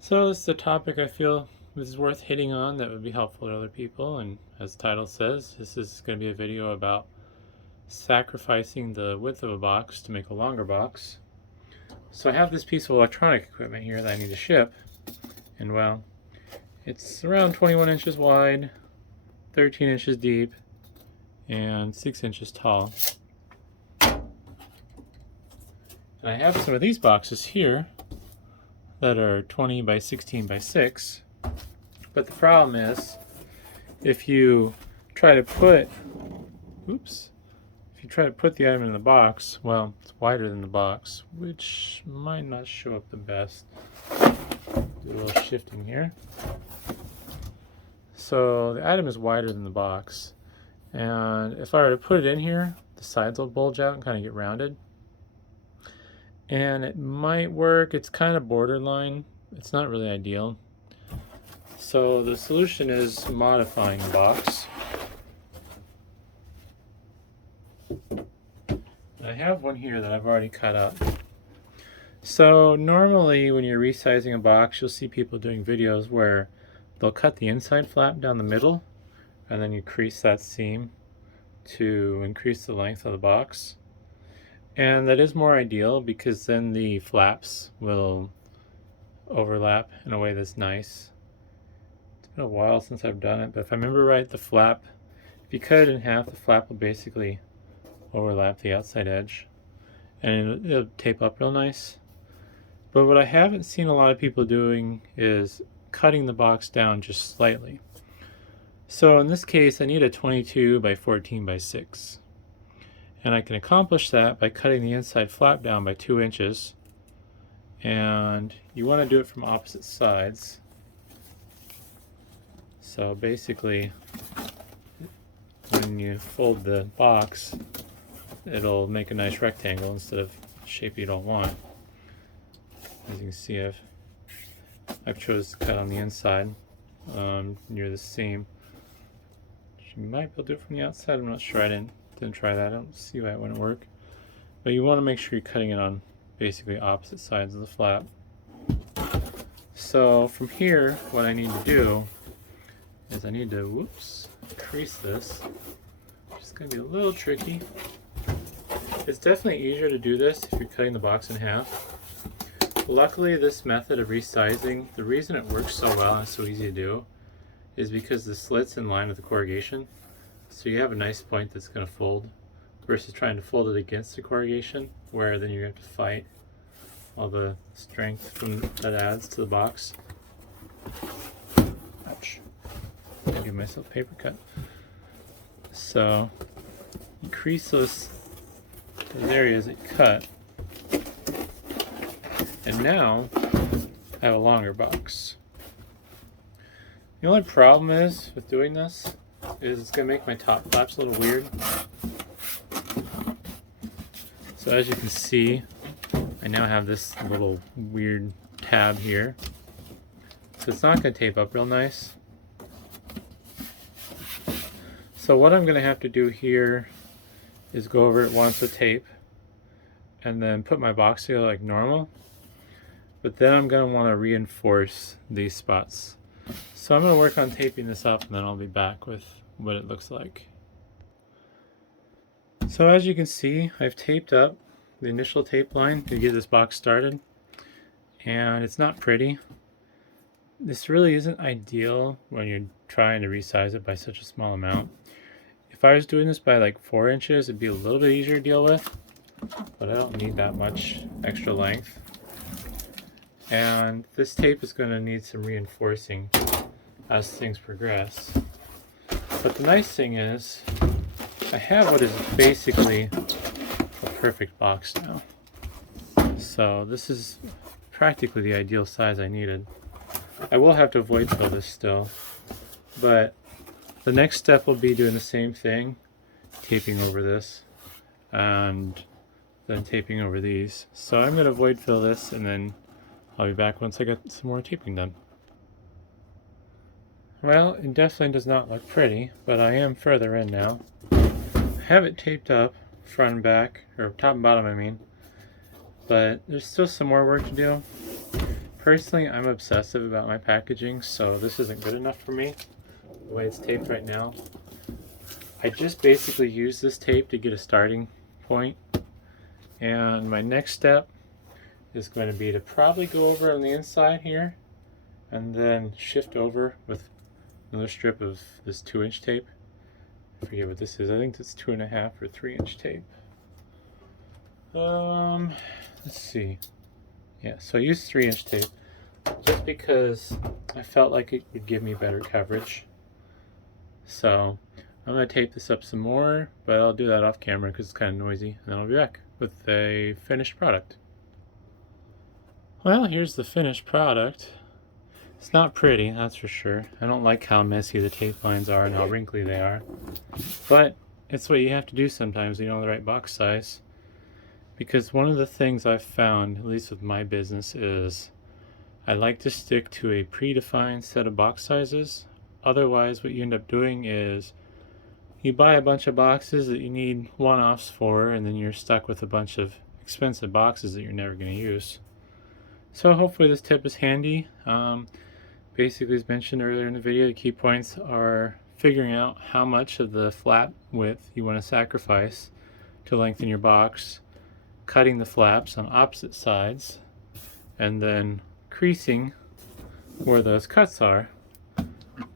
So this is a topic I feel is worth hitting on that would be helpful to other people, and as the title says, this is going to be a video about sacrificing the width of a box to make a longer box. So I have this piece of electronic equipment here that I need to ship, and well, it's around 21 inches wide, 13 inches deep, and 6 inches tall. And I have some of these boxes here that are 20 by 16 by 6. But the problem is, if you try to put, if you try to put the item in the box, well, it's wider than the box, which might not show up the best. Do a little shifting here. So the item is wider than the box. And if I were to put it in here, the sides will bulge out and kind of get rounded. And it might work. It's kind of borderline. It's not really ideal. So the solution is modifying the box. I have one here that I've already cut up. So normally when you're resizing a box, you'll see people doing videos where they'll cut the inside flap down the middle and then you crease that seam to increase the length of the box. And that is more ideal because then the flaps will overlap in a way that's nice. It's been a while since I've done it, but if I remember right, the flap, if you cut it in half, the flap will basically overlap the outside edge and it'll tape up real nice. But what I haven't seen a lot of people doing is cutting the box down just slightly. So in this case, I need a 22 by 14 by 6. And I can accomplish that by cutting the inside flap down by 2 inches. And you want to do it from opposite sides. So basically, when you fold the box, it'll make a nice rectangle instead of the shape you don't want. As you can see, I've chosen to cut on the inside near the seam. You might be able to do it from the outside. I'm not sure. I didn't try that. I don't see why it wouldn't work. But you want to make sure you're cutting it on basically opposite sides of the flap. So from here, what I need to do is I need to, crease this. It's going to be a little tricky. It's definitely easier to do this if you're cutting the box in half. Luckily, this method of resizing, the reason it works so well and it's so easy to do is because the slit's in line with the corrugation. So you have a nice point that's going to fold versus trying to fold it against the corrugation where then you have to fight all the strength that adds to the box. Ouch. I give myself a paper cut. So you crease those areas that you cut. And now I have a longer box. The only problem is with doing this is it's going to make my top flaps a little weird. So as you can see, I now have this little weird tab here. So it's not going to tape up real nice. So what I'm going to have to do here is go over it once with tape and then put my box together like normal. But then I'm going to want to reinforce these spots. So I'm going to work on taping this up and then I'll be back with what it looks like. So as you can see, I've taped up the initial tape line to get this box started. And it's not pretty. This really isn't ideal when you're trying to resize it by such a small amount. If I was doing this by like 4 inches, it'd be a little bit easier to deal with. But I don't need that much extra length. And this tape is going to need some reinforcing as things progress. But the nice thing is, I have what is basically a perfect box now. So this is practically the ideal size I needed. I will have to void fill this still, but the next step will be doing the same thing, taping over this, and then taping over these. So I'm going to void fill this and then I'll be back once I get some more taping done. Well, it definitely does not look pretty, but I am further in now. I have it taped up, front and back, or top and bottom I mean, but there's still some more work to do. Personally, I'm obsessive about my packaging, so this isn't good enough for me, the way it's taped right now. I just basically use this tape to get a starting point, and my next step is going to be to probably go over on the inside here and then shift over with another strip of this 2-inch tape. I forget what this is. I think it's 2.5 or 3-inch tape. Let's see. Yeah, so I used 3-inch tape just because I felt like it would give me better coverage. So I'm going to tape this up some more, but I'll do that off camera because it's kind of noisy, and then I'll be back with a finished product. Well, here's the finished product. It's not pretty, that's for sure. I don't like how messy the tape lines are and how wrinkly they are. But it's what you have to do sometimes when you don't have the right box size. Because one of the things I've found, at least with my business, is I like to stick to a predefined set of box sizes. Otherwise, what you end up doing is you buy a bunch of boxes that you need one-offs for, and then you're stuck with a bunch of expensive boxes that you're never going to use. So hopefully this tip is handy. Basically, as mentioned earlier in the video, the key points are figuring out how much of the flap width you want to sacrifice to lengthen your box, cutting the flaps on opposite sides, and then creasing where those cuts are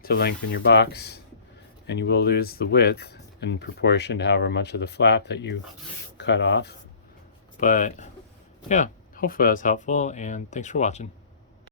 to lengthen your box. And you will lose the width in proportion to however much of the flap that you cut off. But yeah, hopefully that was helpful, and thanks for watching.